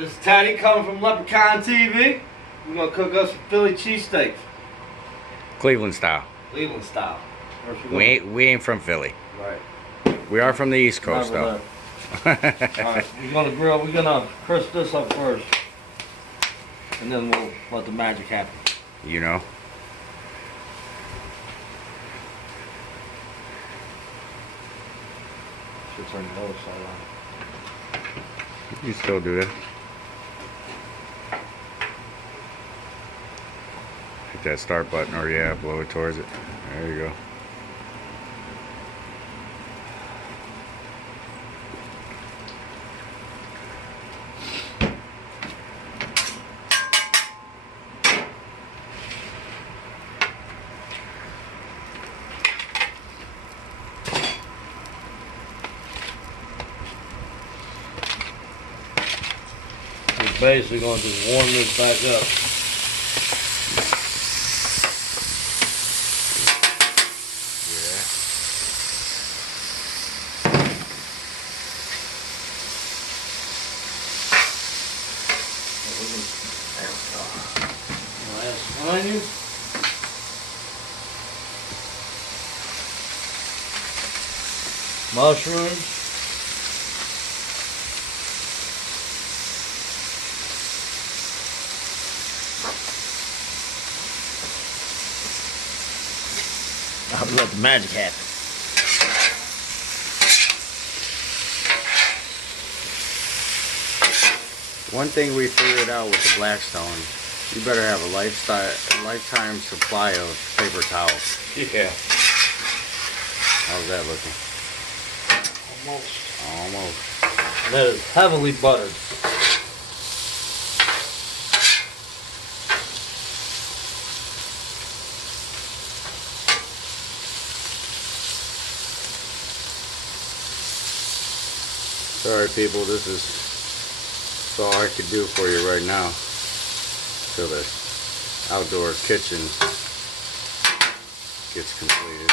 This is Teddy coming from Leprechaun TV. We're gonna cook us some Philly cheesesteaks. Cleveland style. Cleveland style. We ain't from Philly. Right. We are from the East Coast though. Alright, we're gonna crisp this up first. And then we'll let the magic happen. You know. Should turn the other side on. You still do that. Hit that start button, or yeah, blow it towards it. There you go. We're basically gonna just warm this back up. Onions. Mushrooms. I'll let the magic happen. One thing we figured out with the Blackstone, you better have a lifetime supply of paper towels. Yeah. How's that looking? Almost. Almost. And that is heavily buttered. Sorry people, this is all I could do for you right now. Till the outdoor kitchen gets completed.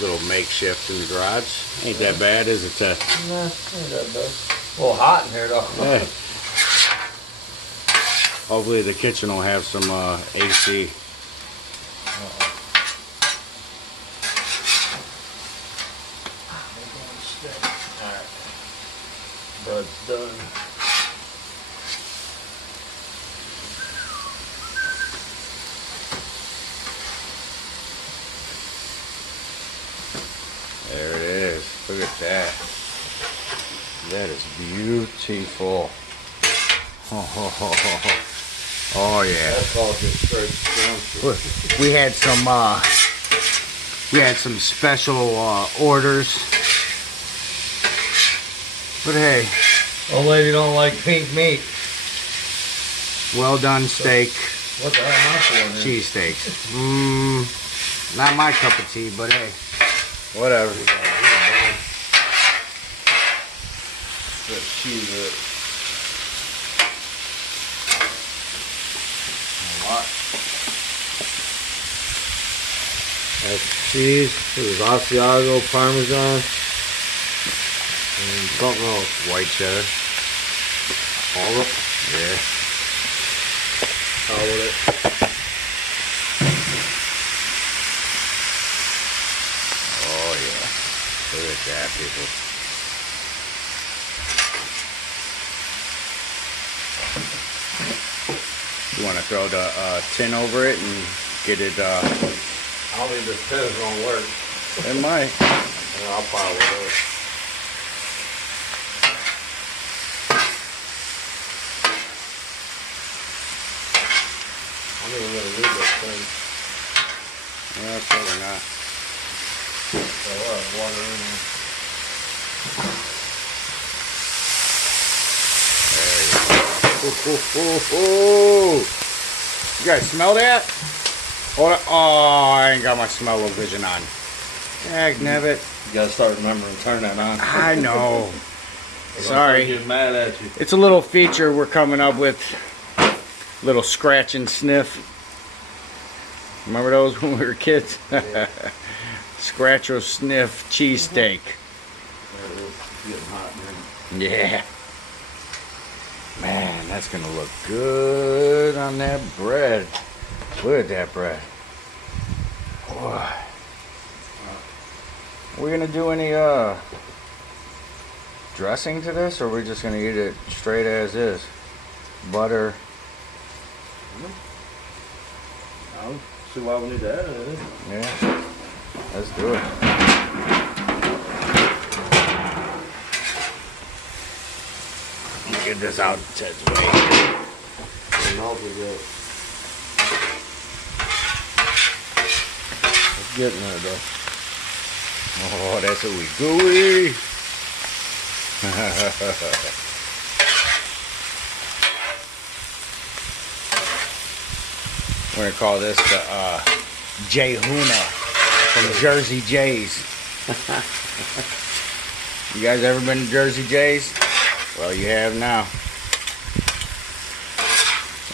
Little makeshift in the garage. Ain't that bad, is it, Ted? Nah, ain't that bad. A little hot in here though. Yeah. Hopefully the kitchen will have some AC. Alright. Bread's done. There it is. Look at that. That is beautiful. Oh yeah. That's all just straight scrumptious. We had some special orders. But hey, Old lady don't like pink meat. well done steak, What the hell am I for? cheesesteaks. Not my cup of tea, but hey, whatever. Let's cheese it. A lot. That's cheese. This is Asiago, Parmesan, and something else. White cheddar. All of it. Yeah. How would it? Oh yeah. Look at that, people. You want to throw the tin over it and get it? I don't think this tin is gonna work. It might. Yeah, I'll probably do it. I'm even gonna leave this thing. Well, probably not. So I'll have water in there. There you go. You guys smell that? Hold on. Oh, I ain't got my smell-o-vision on. Heck, Nevitt. You gotta start remembering to turn that on. I know. I'm Sorry. getting mad at you. It's a little feature we're coming up with. Little scratch and sniff. Remember those when we were kids? Yeah. Scratch or sniff cheesesteak. There it is. It's getting hot, man. Yeah. Man, that's gonna look good on that bread. Look at that bread. Boy. We gonna do any dressing to this, or are we just gonna eat it straight as is? Butter. I don't see why we need to add it. Yeah. Let's do it. Get this out Ted's way. And all we get. It's getting there though. Oh, that's what we gooey. We're gonna call this the Jay Huna from Jersey Jays. You guys ever been to Jersey Jays? Well, you have now.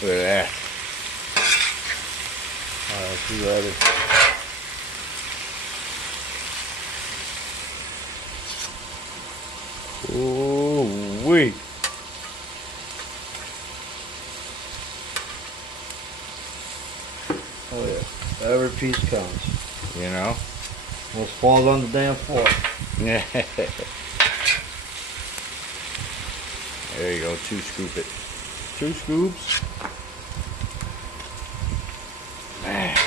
Look at that. Alright, you ready? Ooh wee. Oh yeah. Every piece counts. You know? What's falls on the damn floor. There you go, 2 scoop it. 2 scoops. Man,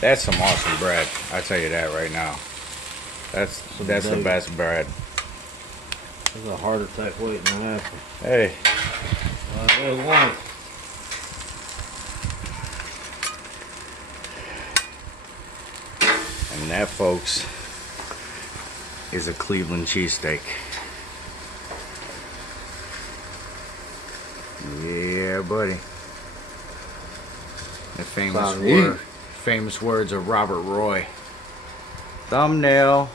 that's some awesome bread. I tell you that right now. That's the best bread. There's a heart attack waiting to happen. Hey. There's one. And that, folks, is a Cleveland cheesesteak. Yeah, buddy. The famous words of Robert Roy. Thumbnail.